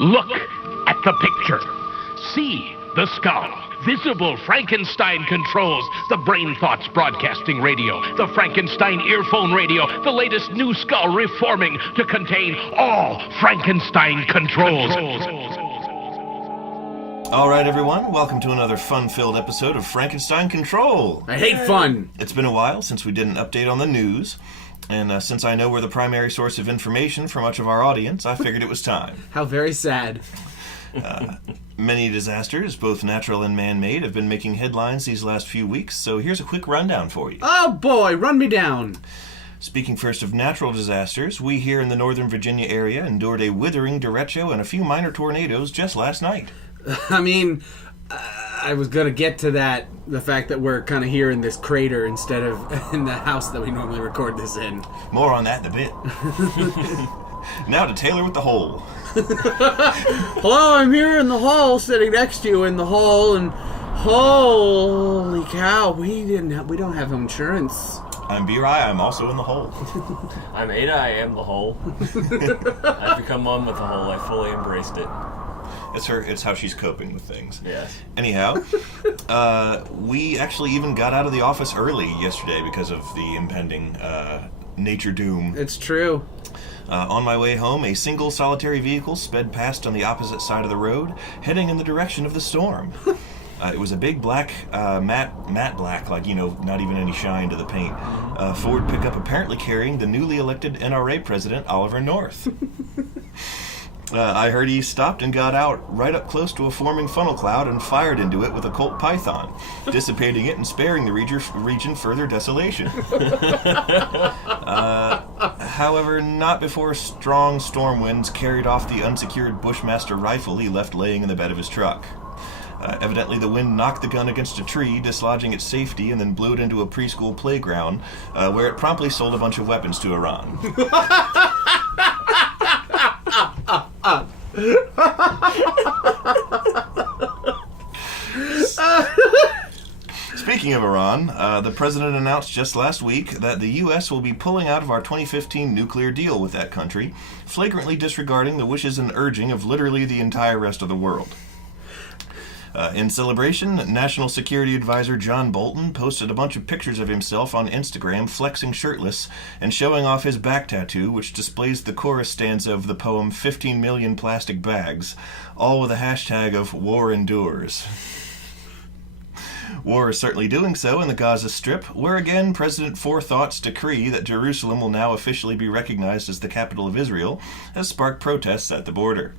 Look at the picture. See the skull. Visible Frankenstein controls. The Brain Thoughts broadcasting radio. The Frankenstein earphone radio. The latest new skull reforming to contain all Frankenstein controls. All right, everyone. Welcome to another fun-filled episode of Frankenstein Control. I hate fun. It's been a while since we did an update on the news. And since I know we're the primary source of information for much of our audience, I figured it was time. How very sad. Many disasters, both natural and man-made, have been making headlines these last few weeks, so here's a quick rundown for you. Oh boy, run me down. Speaking first of natural disasters, we here in the Northern Virginia area endured a withering derecho and a few minor tornadoes just last night. I mean, I was going to get to that, the fact that we're kind of here in this crater instead of in the house that we normally record this in. More on that in a bit. Now to Taylor with the hole. Hello, I'm here in the hall, sitting next to you in the hall, and holy cow, we don't have insurance. I'm B-Rai, I'm also in the hole. I'm Ada, I am the hole. I've become one with the hole, I fully embraced it. It's how she's coping with things. Yes. Anyhow, we actually even got out of the office early yesterday because of the impending nature doom. It's true. On my way home, a single solitary vehicle sped past on the opposite side of the road, heading in the direction of the storm. It was a big black, matte black, like, not even any shine to the paint, Ford pickup apparently carrying the newly elected NRA president, Oliver North. I heard he stopped and got out right up close to a forming funnel cloud and fired into it with a Colt Python, dissipating it and sparing the region further desolation. However, not before strong storm winds carried off the unsecured Bushmaster rifle he left laying in the bed of his truck. Evidently, the wind knocked the gun against a tree, dislodging its safety, and then blew it into a preschool playground, where it promptly sold a bunch of weapons to Iran. Speaking of Iran, the president announced just last week that the U.S. will be pulling out of our 2015 nuclear deal with that country, flagrantly disregarding the wishes and urging of literally the entire rest of the world. In celebration, National Security Advisor John Bolton posted a bunch of pictures of himself on Instagram flexing shirtless and showing off his back tattoo, which displays the chorus stanza of the poem 15 Million Plastic Bags, all with a hashtag of War Endures. War is certainly doing so in the Gaza Strip, where again President Forethought's decree that Jerusalem will now officially be recognized as the capital of Israel has sparked protests at the border.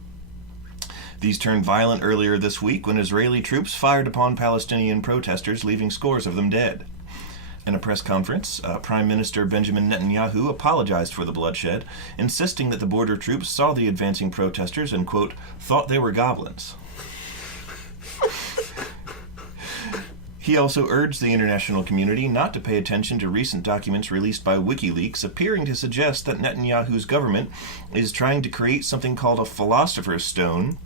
These turned violent earlier this week when Israeli troops fired upon Palestinian protesters, leaving scores of them dead. In a press conference, Prime Minister Benjamin Netanyahu apologized for the bloodshed, insisting that the border troops saw the advancing protesters and, quote, thought they were goblins. He also urged the international community not to pay attention to recent documents released by WikiLeaks appearing to suggest that Netanyahu's government is trying to create something called a philosopher's stone,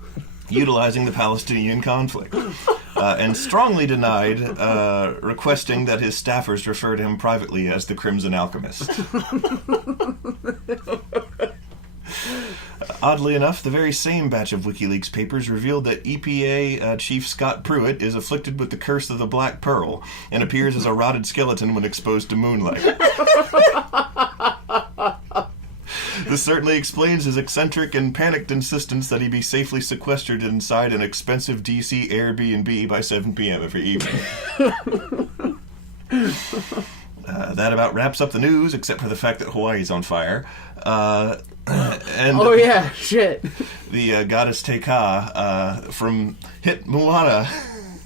utilizing the Palestinian conflict, and strongly denied requesting that his staffers refer to him privately as the Crimson Alchemist. Oddly enough, the very same batch of WikiLeaks papers revealed that EPA Chief Scott Pruitt is afflicted with the curse of the Black Pearl and appears as a rotted skeleton when exposed to moonlight. This certainly explains his eccentric and panicked insistence that he be safely sequestered inside an expensive DC Airbnb by 7 p.m. every evening. That about wraps up the news, except for the fact that Hawaii's on fire. And oh yeah, shit. The goddess Teika from hit Moana.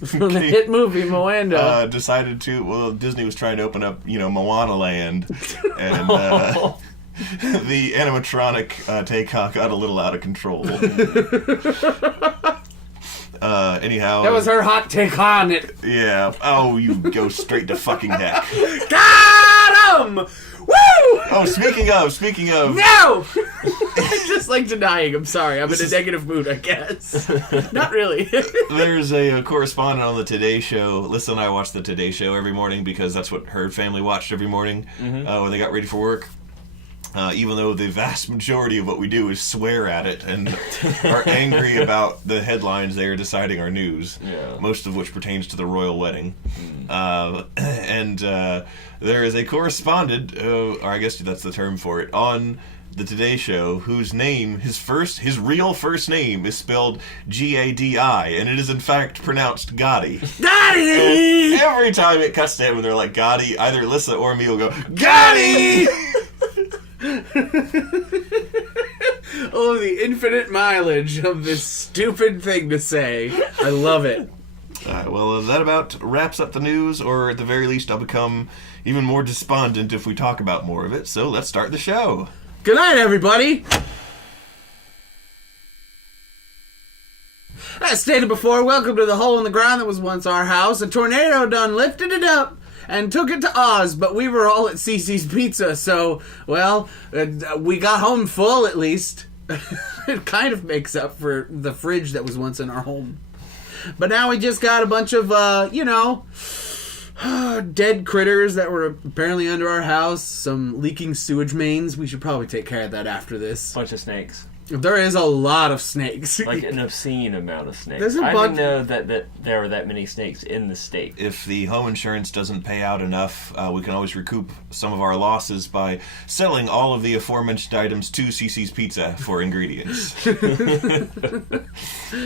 From the hit movie Moana. Decided to, Disney was trying to open up, Moana Land. And the animatronic Teika got a little out of control. Anyhow. That was her hot take on it. Yeah. Oh, you go straight to fucking heck. Got him! Woo! Oh, speaking of. No! I'm just denying. I'm sorry. I'm in a negative mood, I guess. Not really. There's a correspondent on the Today Show. Lisa and I watch the Today Show every morning because that's what her family watched every morning when they got ready for work. even though the vast majority of what we do is swear at it and are angry about the headlines they are deciding are news, most of which pertains to the royal wedding. And there is a correspondent, or I guess that's the term for it, on the Today Show, whose name, his real first name is spelled G-A-D-I, and it is in fact pronounced Gotti. Gotti! And every time it cuts to him and they're like Gotti, either Alyssa or me will go, Gotti! Oh, the infinite mileage of this stupid thing to say. I love it. Well, that about wraps up the news, or at the very least I'll become even more despondent if we talk about more of it, so let's start the show. Good night, everybody. As stated before, welcome to the hole in the ground that was once our house. A tornado done lifted it up and took it to Oz, but we were all at Cece's Pizza, so, well, we got home full at least. It kind of makes up for the fridge that was once in our home. But now we just got a bunch of, dead critters that were apparently under our house, some leaking sewage mains. We should probably take care of that after this. Bunch of snakes. There is a lot of snakes. Like an obscene amount of snakes. I didn't know that there were that many snakes in the state. If the home insurance doesn't pay out enough, we can always recoup some of our losses by selling all of the aforementioned items to Cece's Pizza for ingredients.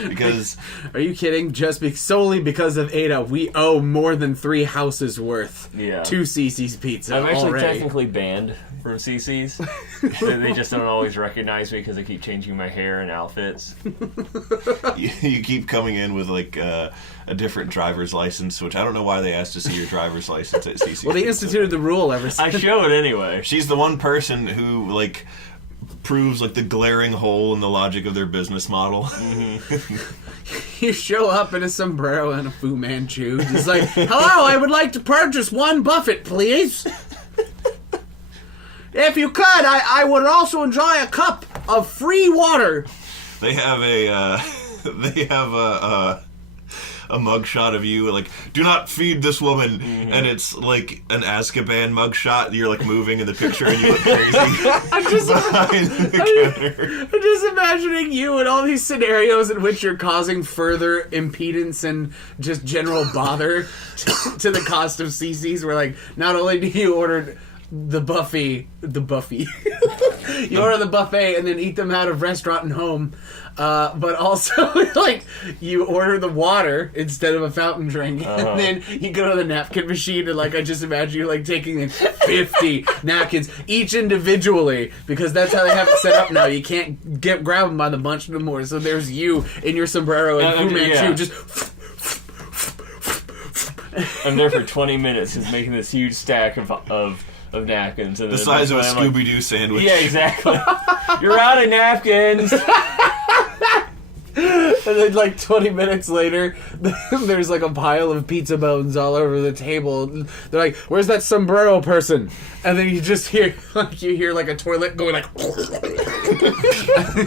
Because... Are you kidding? Solely because of Ada, we owe more than 3 houses worth to Cece's Pizza. I'm actually already. technically banned from Cece's. They just don't always recognize me because I keep changing my hair and outfits. You keep coming in with like a different driver's license, which I don't know why they asked to see your driver's license at Cece's. Well, they instituted the rule ever since. I show it anyway. She's the one person who like proves like the glaring hole in the logic of their business model. You show up in a sombrero and a Fu Manchu. It's like, hello, I would like to purchase 1 Buffett, please. If you could, I would also enjoy a cup of free water. They have a mugshot of you, like, do not feed this woman, and it's like an Azkaban mugshot. You're like moving in the picture, and you look crazy. I'm just imagining you in all these scenarios in which you're causing further impedance and just general bother to the cost of Cece's. Where like, not only do you order the buffet. You order the buffet and then eat them out of restaurant and home. But also, like, you order the water instead of a fountain drink. And then you go to the napkin machine and, like, I just imagine you, like, taking in 50 napkins, each individually, because that's how they have it set up now. You can't grab them by the bunch no more. So there's you in your sombrero and Fu Manchu just... I'm there for 20 minutes just making this huge stack of napkins. And the size of a Scooby-Doo sandwich. Yeah, exactly. You're out of napkins. And then, like, 20 minutes later, there's, like, a pile of pizza bones all over the table. They're like, where's that sombrero person? And then you just hear, like, a toilet going, like...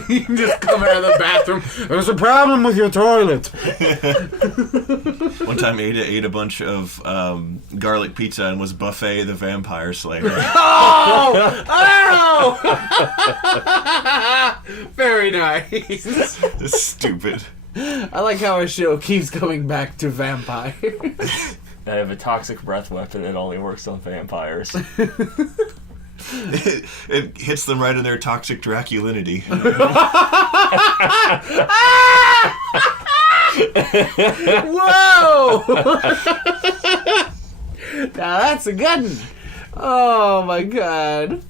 You just come out of the bathroom. There's a problem with your toilet. One time Ada ate a bunch of garlic pizza and was Buffet the Vampire Slayer. Oh! Very nice. It's stupid. I like how our show keeps coming back to vampires. I have a toxic breath weapon that only works on vampires. It hits them right in their toxic Draculinity. Whoa! Now that's a good one. Oh my god.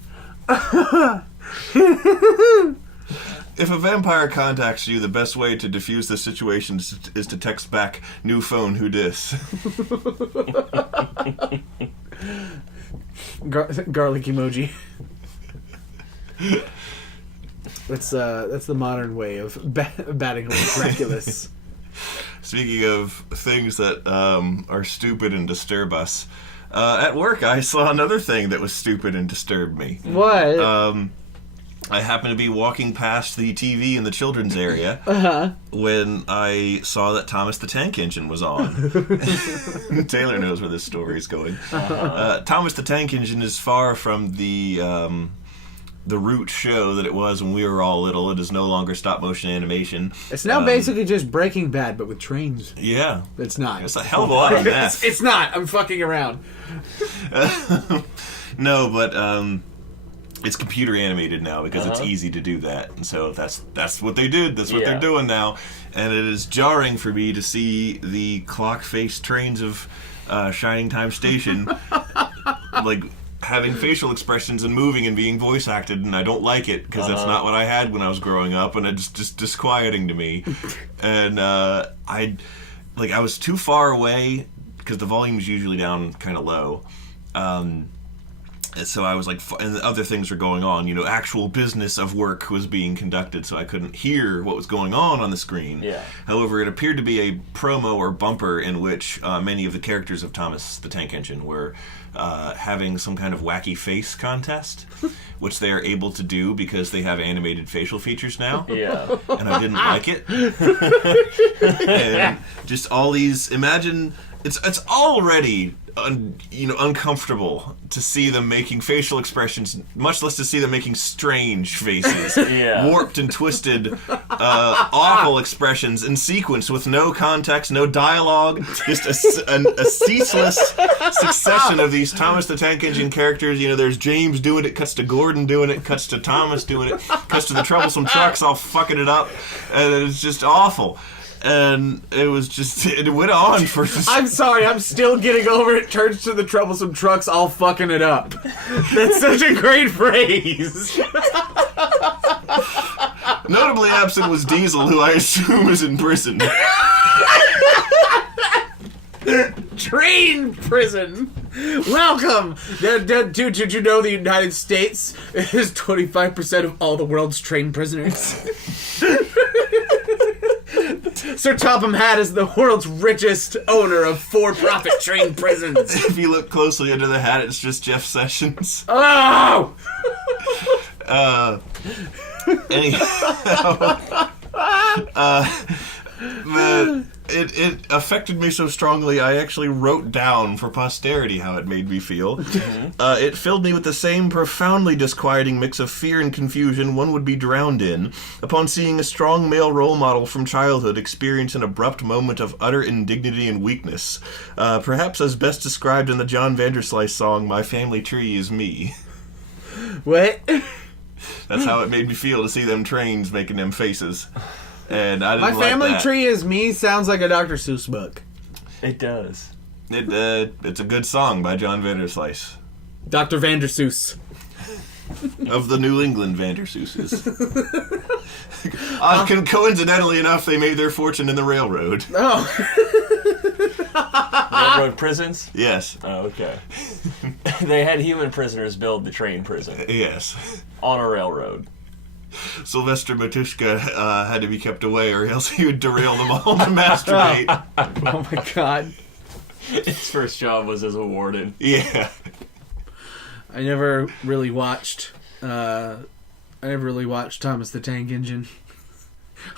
If a vampire contacts you, the best way to defuse the situation is to text back, "New phone, who dis?" Garlic emoji. That's the modern way of batting away Draculus. Speaking of things that are stupid and disturb us, at work I saw another thing that was stupid and disturbed me. What? I happened to be walking past the TV in the children's area when I saw that Thomas the Tank Engine was on. Taylor knows where this story is going. Thomas the Tank Engine is far from the the root show that it was when we were all little. It is no longer stop motion animation. It's now basically just Breaking Bad, but with trains. Yeah. It's not. It's a hell of a lot of mess. It's not. I'm fucking around. No, but it's computer animated now because it's easy to do that, and so that's what they did. That's what they're doing now, and it is jarring for me to see the clock-faced trains of Shining Time Station, like having facial expressions and moving and being voice acted, and I don't like it because that's not what I had when I was growing up, and it's just disquieting to me. And I was too far away because the volume is usually down kind of low. So I was like, and other things were going on. You know, actual business of work was being conducted, so I couldn't hear what was going on the screen. Yeah. However, it appeared to be a promo or bumper in which many of the characters of Thomas the Tank Engine were having some kind of wacky face contest, which they are able to do because they have animated facial features now. Yeah. And I didn't like it. And just all these, imagine, it's already uncomfortable to see them making facial expressions, much less to see them making strange faces, warped and twisted, awful expressions in sequence with no context, no dialogue, just a ceaseless succession of these Thomas the Tank Engine characters. You know, there's James doing it, cuts to Gordon doing it, cuts to Thomas doing it, cuts to the troublesome trucks all fucking it up, and it's just awful. And it went on for... I'm sorry, I'm still getting over it. Turns to the troublesome trucks, all fucking it up. That's such a great phrase. Notably absent was Diesel, who I assume is in prison. Train prison. Welcome. Did you know the United States is 25% of all the world's train prisoners? Sir Topham Hatt is the world's richest owner of for-profit train prisons. If you look closely under the hat, it's just Jeff Sessions. Oh! It affected me so strongly, I actually wrote down for posterity how it made me feel. It filled me with the same profoundly disquieting mix of fear and confusion one would be drowned in upon seeing a strong male role model from childhood experience an abrupt moment of utter indignity and weakness, perhaps as best described in the John Vanderslice song, "My Family Tree Is Me." What? That's how it made me feel to see them trains making them faces. And I didn't My Family like that. Tree Is Me sounds like a Dr. Seuss book. It does. It's a good song by John Vanderslice. Dr. Vanderseuss. Of the New England Vandersooses. Coincidentally enough, they made their fortune in the railroad. Oh. Railroad prisons? Yes. Oh, okay. They had human prisoners build the train prison. Yes. On a railroad. Sylvester Matushka had to be kept away, or else he would derail them all to masturbate. Oh my god. His first job was as a warden. Yeah. I never really watched Thomas the Tank Engine.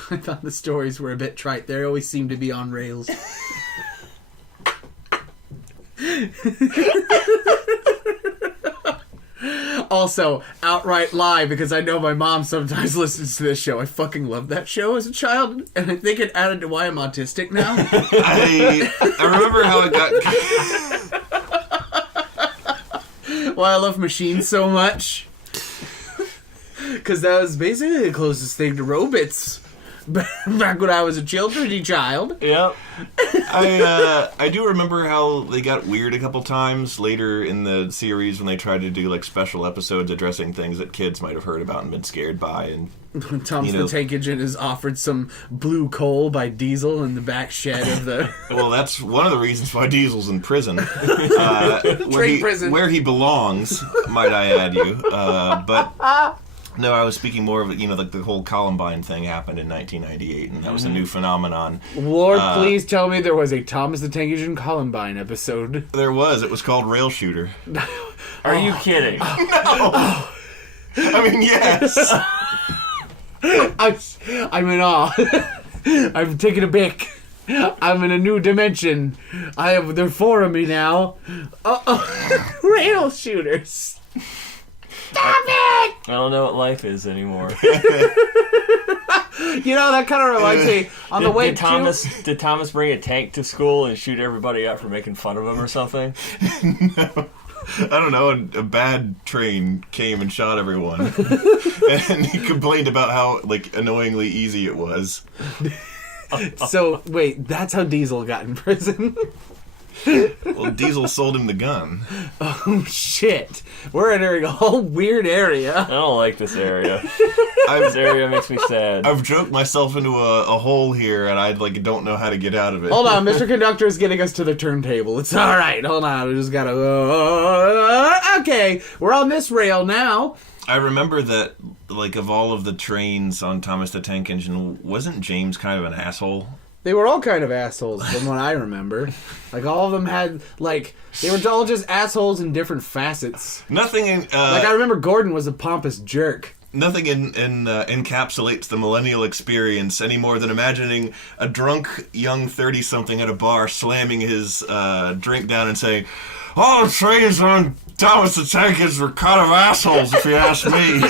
I thought the stories were a bit trite. They always seemed to be on rails. Also, outright lie, because I know my mom sometimes listens to this show. I fucking loved that show as a child, and I think it added to why I'm autistic now. I remember how it got... Why I love machines so much. Because that was basically the closest thing to robots back when I was a children's child. Yep. I do remember how they got weird a couple times later in the series when they tried to do like special episodes addressing things that kids might have heard about and been scared by. And Thomas the Tank Engine is offered some blue coal by Diesel in the back shed of the... Well, that's one of the reasons why Diesel's in prison. Prison. Where he belongs, might I add you. But... No, I was speaking more of, like the whole Columbine thing happened in 1998, and that was a new phenomenon. Lord, please tell me there was a Thomas the Tank Engine Columbine episode. There was. It was called Rail Shooter. Are you kidding? No! I mean, yes! I'm in awe. I'm taking a bic. I'm in a new dimension. They're four of me now. Rail shooters. Stop it! I don't know what life is anymore. You know, that kind of reminds me, on the way Did Thomas bring a tank to school and shoot everybody up for making fun of him or something? No. I don't know, a bad train came and shot everyone. And he complained about how, like, annoyingly easy it was. So, wait, that's how Diesel got in prison? Well, Diesel sold him the gun. Oh, shit. We're entering a whole weird area. I don't like this area. This area makes me sad. I've joked myself into a hole here, and I don't know how to get out of it. Hold on, Mr. Conductor is getting us to the turntable. It's alright, hold on, we just gotta... okay, we're on this rail now. I remember that, of all of the trains on Thomas the Tank Engine, wasn't James kind of an asshole? They were all kind of assholes, from what I remember. All of them had, they were all just assholes in different facets. Nothing in... I remember Gordon was a pompous jerk. Nothing encapsulates the millennial experience any more than imagining a drunk young 30-something at a bar slamming his drink down and saying, "All the trains on Thomas the Tank Engine were kind of assholes, if you ask me."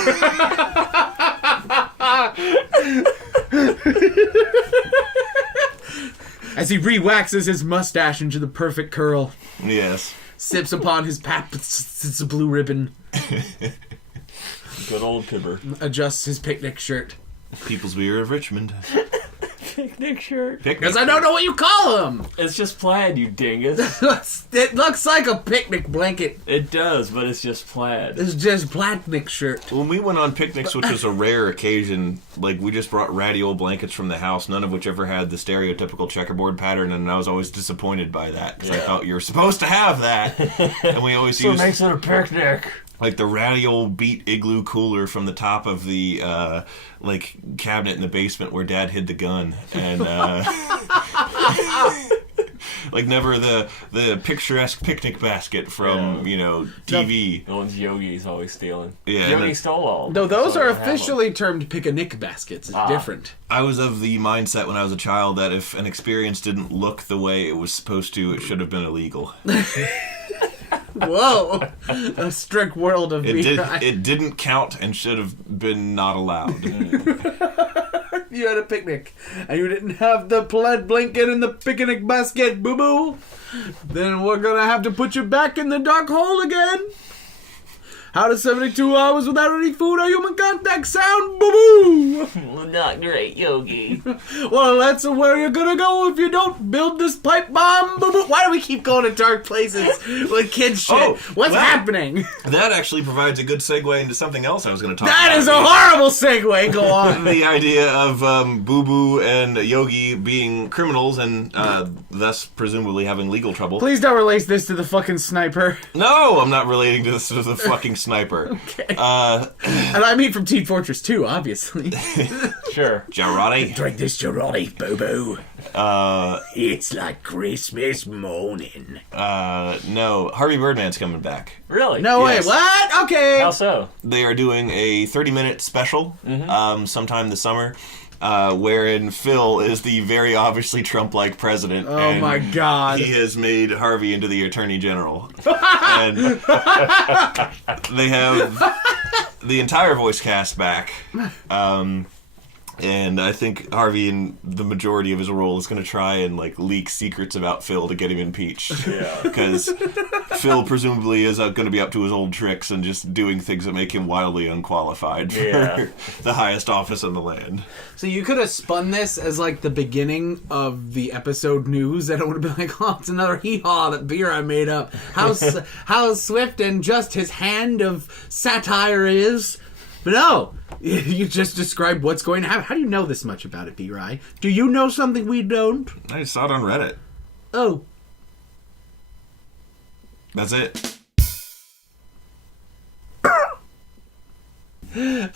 As he re-waxes his mustache into the perfect curl. Yes. Sips upon his pap, it's a blue ribbon. Good old Pibber. Adjusts his picnic shirt. People's Beer of Richmond. Picnic shirt. Because I don't know what you call them. It's just plaid, you dingus. It looks like a picnic blanket. It does, but it's just plaid. It's just picnic shirt. When we went on picnics, which was a rare occasion, we just brought ratty old blankets from the house, none of which ever had the stereotypical checkerboard pattern, and I was always disappointed by that, because I thought you were supposed to have that. And we always So used... it makes it a picnic. The ratty old beat igloo cooler from the top of the, cabinet in the basement where Dad hid the gun. And, never the picturesque picnic basket from, TV. The ones Yogi's always stealing. Yeah, Yogi stole all. No, those are officially termed picnic baskets. It's different. I was of the mindset when I was a child that if an experience didn't look the way it was supposed to, it should have been illegal. Whoa! A strict world of it didn't count and should have been not allowed. You had a picnic, and you didn't have the plaid blanket in the picnic basket, boo-boo. Then we're gonna have to put you back in the dark hole again. How does 72 hours without any food or human contact sound? Boo-boo! Not great, Yogi. Well, that's where you're gonna go if you don't build this pipe bomb. Boo-boo. Why do we keep going to dark places with kids shit? What's happening? That actually provides a good segue into something else I was going to talk about. That is a horrible segue. Go on. The idea of Boo Boo and Yogi being criminals and thus presumably having legal trouble. Please don't release this to the fucking sniper. No, I'm not relating to this to the fucking sniper. Okay. And I mean from Team Fortress 2, obviously. Sure. Jarate. Drink this Jarate, boo-boo. It's like Christmas morning. No, Harvey Birdman's coming back. Really? No Yes. way, what? Okay. How so? They are doing a 30-minute special sometime this summer. Wherein Phil is the very obviously Trump-like president. Oh my God. He has made Harvey into the Attorney General. And they have the entire voice cast back. And I think Harvey, in the majority of his role, is going to try and leak secrets about Phil to get him impeached. Yeah. Because Phil presumably is going to be up to his old tricks and just doing things that make him wildly unqualified for the highest office in the land. So you could have spun this as the beginning of the episode news, and it would have been oh, it's another hee-haw that beer I made up. How swift and just his hand of satire is. But no, you just described what's going to happen. How do you know this much about it, B-Rye? Do you know something we don't? I saw it on Reddit. Oh. That's it.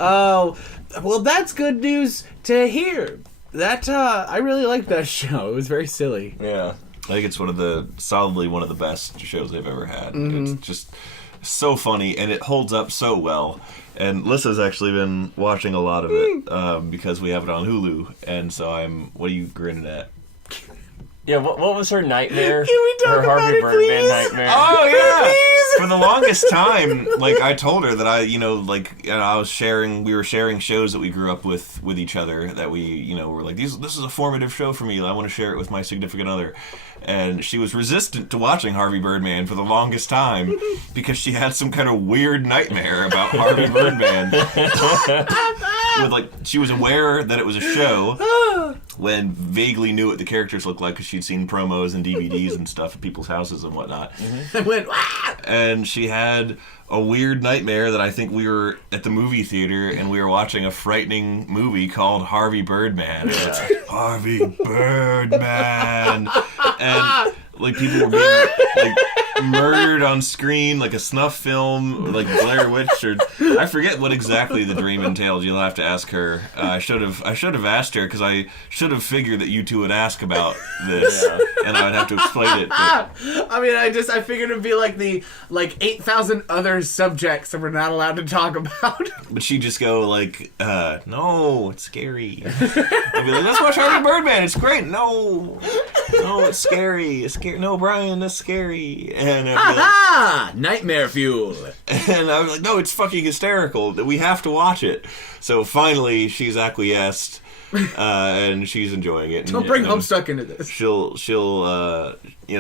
Oh, well, that's good news to hear. That, I really liked that show. It was very silly. Yeah. I think it's solidly one of the best shows they've ever had. It's just so funny, and it holds up so well. And Lissa's actually been watching a lot of it because we have it on Hulu, and so what are you grinning at? Yeah, what was her nightmare? Can we talk her about Harvey it, Birdman please? nightmare. Oh, yeah! Please, For the longest time, like, I told her that we were sharing shows that we grew up with each other, that we, were like, this is a formative show for me. I want to share it with my significant other. And she was resistant to watching Harvey Birdman for the longest time because she had some kind of weird nightmare about Harvey Birdman. She was aware that it was a show when vaguely knew what the characters looked like because she'd seen promos and DVDs and stuff at people's houses and whatnot. And she had a weird nightmare that I think we were at the movie theater and we were watching a frightening movie called Harvey Birdman. Yeah. Harvey Birdman. And like people were being like murdered on screen, like a snuff film, like Blair Witch, or I forget what exactly the dream entailed. You'll have to ask her. I should have asked her because I should have figured that you two would ask about this, and I would have to explain it. But... I mean, I figured it'd be like the 8,000 other subjects that we're not allowed to talk about. But she'd just go like, "No, it's scary." I'd be like, "Let's watch Harvey Birdman. It's great." No, it's scary. It's scary. No, Brian, that's scary. And nightmare fuel. And I was like, no, it's fucking hysterical. We have to watch it. So finally, she's acquiesced, and she's enjoying it. Don't bring Homestuck into this. She'll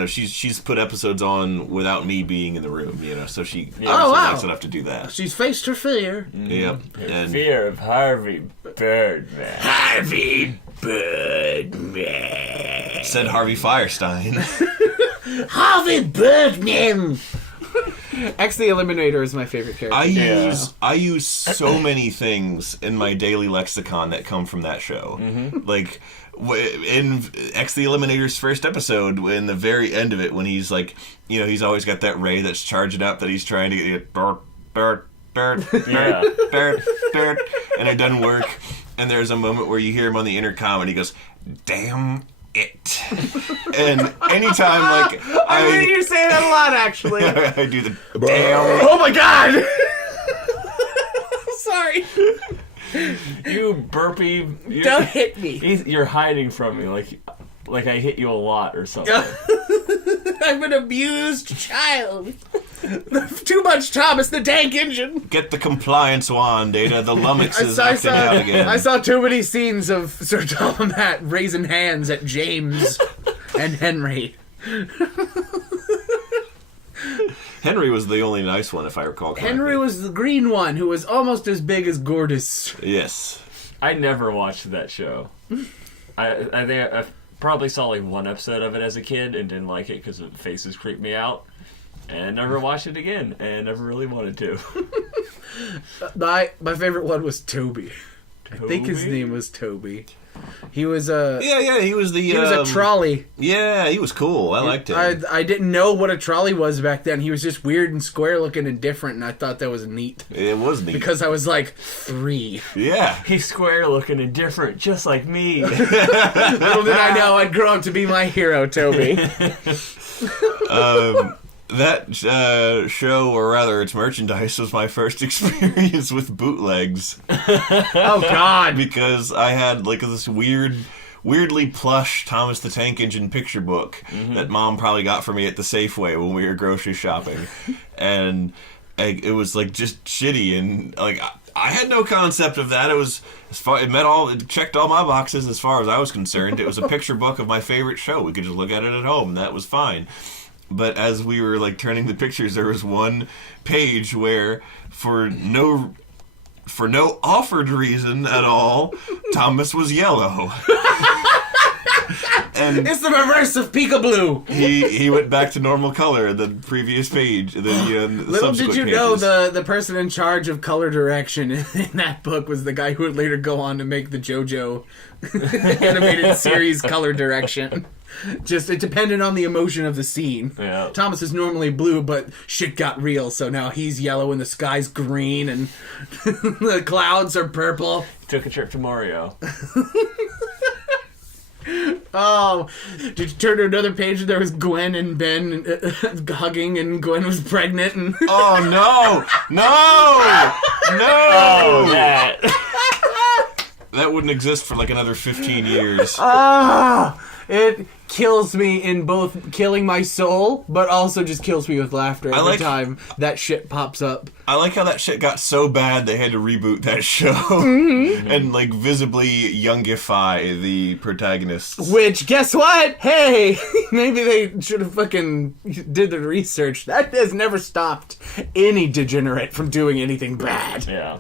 she's put episodes on without me being in the room, so she likes enough to do that. She's faced her fear. Yep. Her fear of Harvey Birdman. Harvey Birdman. Said Harvey Firestein. Harvey Birdman. X the Eliminator is my favorite character. I use so many things in my daily lexicon that come from that show. Mm-hmm. Like in X the Eliminator's first episode, in the very end of it, when he's like, he's always got that ray that's charging up that he's trying to get and it doesn't work. And there's a moment where you hear him on the intercom and he goes, "Damn it." And anytime, like, I hear you say that a lot, actually. I do the damn. Oh my god! Sorry. You burpy. Don't hit me. You're hiding from me, like I hit you a lot or something. I'm an abused child. Too much Thomas the Tank Engine. Get the compliance wand, Data. The lummox is acting out again. I saw too many scenes of Sir Tomat raising hands at James and Henry. Henry was the only nice one, if I recall correctly. Henry was the green one who was almost as big as Gordis. Yes. I never watched that show. I think I probably saw like one episode of it as a kid and didn't like it because the faces creeped me out. And never watched it again, and never really wanted to. My favorite one was Toby. I think his name was Toby. He was a... Yeah, he was the... He was a trolley. Yeah, he was cool. I liked him. I didn't know what a trolley was back then. He was just weird and square looking and different, and I thought that was neat. It was neat. Because I was like 3. Yeah. He's square looking and different, just like me. Little did I know I'd grow up to be my hero, Toby. That show, or rather its merchandise, was my first experience with bootlegs. Oh, God. Because I had like this weirdly plush Thomas the Tank Engine picture book that Mom probably got for me at the Safeway when we were grocery shopping. And it was like just shitty, and like I had no concept of that. It was it checked all my boxes as far as I was concerned. It was a picture book of my favorite show. We could just look at it at home, and that was fine. But as we were like turning the pictures, there was one page where, for no offered reason at all, Thomas was yellow. And it's the reverse of Peekaboo. He went back to normal color the previous page. Little did you know the person in charge of color direction in that book was the guy who would later go on to make the JoJo animated series color direction. Just, it depended on the emotion of the scene. Yeah. Thomas is normally blue, but shit got real, so now he's yellow and the sky's green and the clouds are purple. Took a trip to Mario. Oh, did you turn to another page and there was Gwen and Ben hugging and Gwen was pregnant and... Oh, no! No! No! Oh, that. That wouldn't exist for like another 15 years. It kills me in both killing my soul, but also just kills me with laughter every time that shit pops up. I like how that shit got so bad they had to reboot that show and like visibly youngify the protagonists. Which, guess what? Hey, maybe they should have fucking did the research. That has never stopped any degenerate from doing anything bad. Yeah.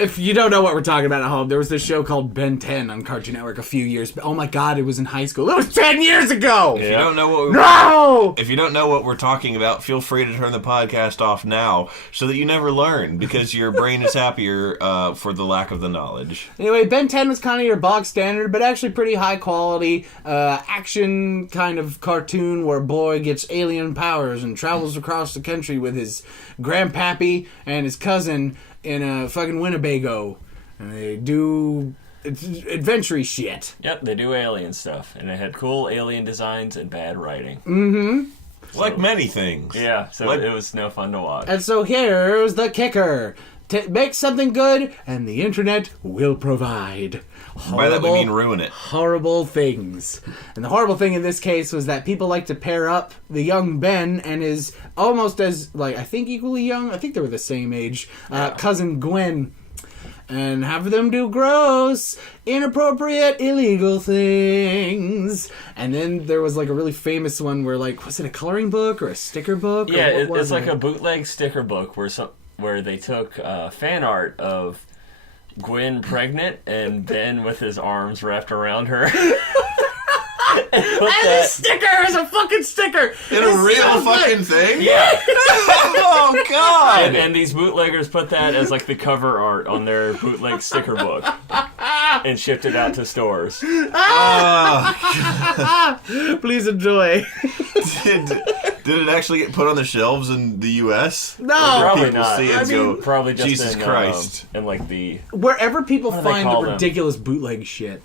If you don't know what we're talking about at home, there was this show called Ben 10 on Cartoon Network a few years. Oh my god, it was in high school. It was 10 years ago. If you don't know what If you don't know what we're talking about, feel free to turn the podcast off now so that you never learn, because your brain is happier for the lack of the knowledge. Anyway, Ben 10 was kind of your bog standard, but actually pretty high quality action kind of cartoon where a boy gets alien powers and travels across the country with his grandpappy and his cousin in a fucking Winnebago, and they do adventure shit. Yep, they do alien stuff, and it had cool alien designs and bad writing. Mm-hmm. So, like many things. Yeah, so it was no fun to watch. And so here's the kicker. Make something good, and the internet will provide. By that we mean ruin it. Horrible things. And the horrible thing in this case was that people like to pair up the young Ben and his almost as, like, I think equally young, I think they were the same age, cousin Gwen, and have them do gross, inappropriate, illegal things. And then there was like a really famous one where, like, was it a coloring book or a sticker book? Yeah, it's like a bootleg sticker book where they took fan art of Gwen pregnant and Ben with his arms wrapped around her. and the sticker is a fucking sticker! In a real fucking thing? Yeah. Oh, God! And these bootleggers put that as like the cover art on their bootleg sticker book and shipped it out to stores. Please enjoy. Did it actually get put on the shelves in the U.S.? No, probably not. See it go, probably just Jesus Christ. And like the wherever people find the them? ridiculous bootleg shit.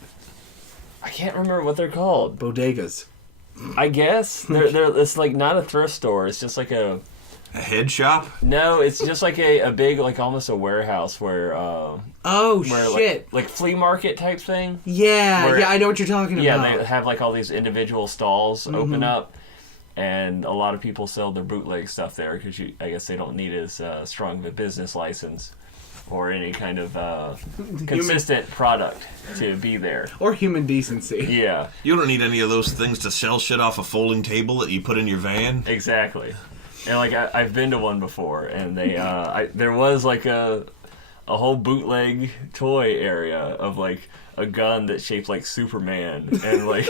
I can't remember what they're called. Bodegas. I guess they're it's like not a thrift store. It's just like a head shop. No, it's just like a big, like almost a warehouse where shit, like flea market type thing. Yeah, where, I know what you're talking yeah, about. they have like all these individual stalls open up. And a lot of people sell their bootleg stuff there because I guess they don't need as strong of a business license or any kind of consistent product to be there. Or human decency. Yeah. You don't need any of those things to sell shit off a folding table that you put in your van. Exactly. And like I've been to one before, and they there was like a whole bootleg toy area of like a gun that's shaped like Superman, and like.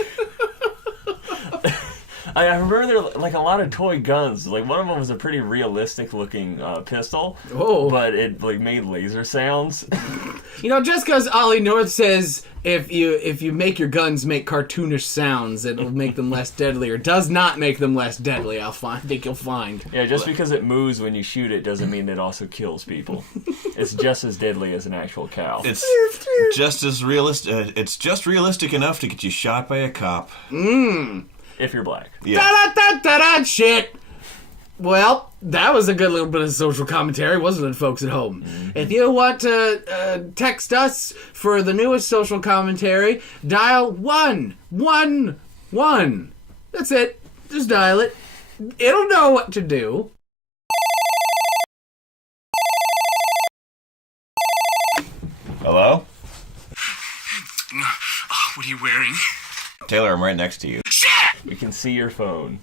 I remember there were like a lot of toy guns. Like one of them was a pretty realistic looking pistol, but it like made laser sounds. You know, just because Ollie North says if you make your guns make cartoonish sounds, it'll make them less deadly, or does not make them less deadly. I think you'll find. Yeah, just because it moves when you shoot it doesn't mean it also kills people. It's just as deadly as an actual cow. It's just as realistic. It's just realistic enough to get you shot by a cop. If you're black. Yeah. Da-da-da-da-da, shit. Well, that was a good little bit of social commentary, wasn't it, folks at home? If you want to text us for the newest social commentary, dial 111. That's it. Just dial it. It'll know what to do. Hello? Oh, what are you wearing? Taylor, I'm right next to you. We can see your phone.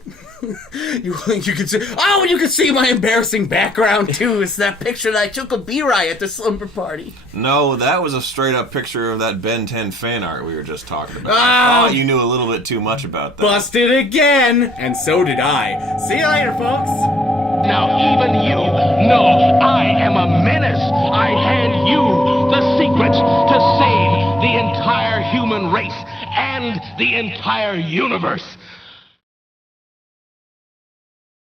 You can see. Oh, and you can see my embarrassing background too. It's that picture that I took of B-Rai at the slumber party. No, that was a straight up picture of that Ben 10 fan art we were just talking about. Oh, you knew a little bit too much about that. Busted again, and so did I. See you later, folks. Now even you know I am a menace. I hand you the secrets to save the entire human race and the entire universe.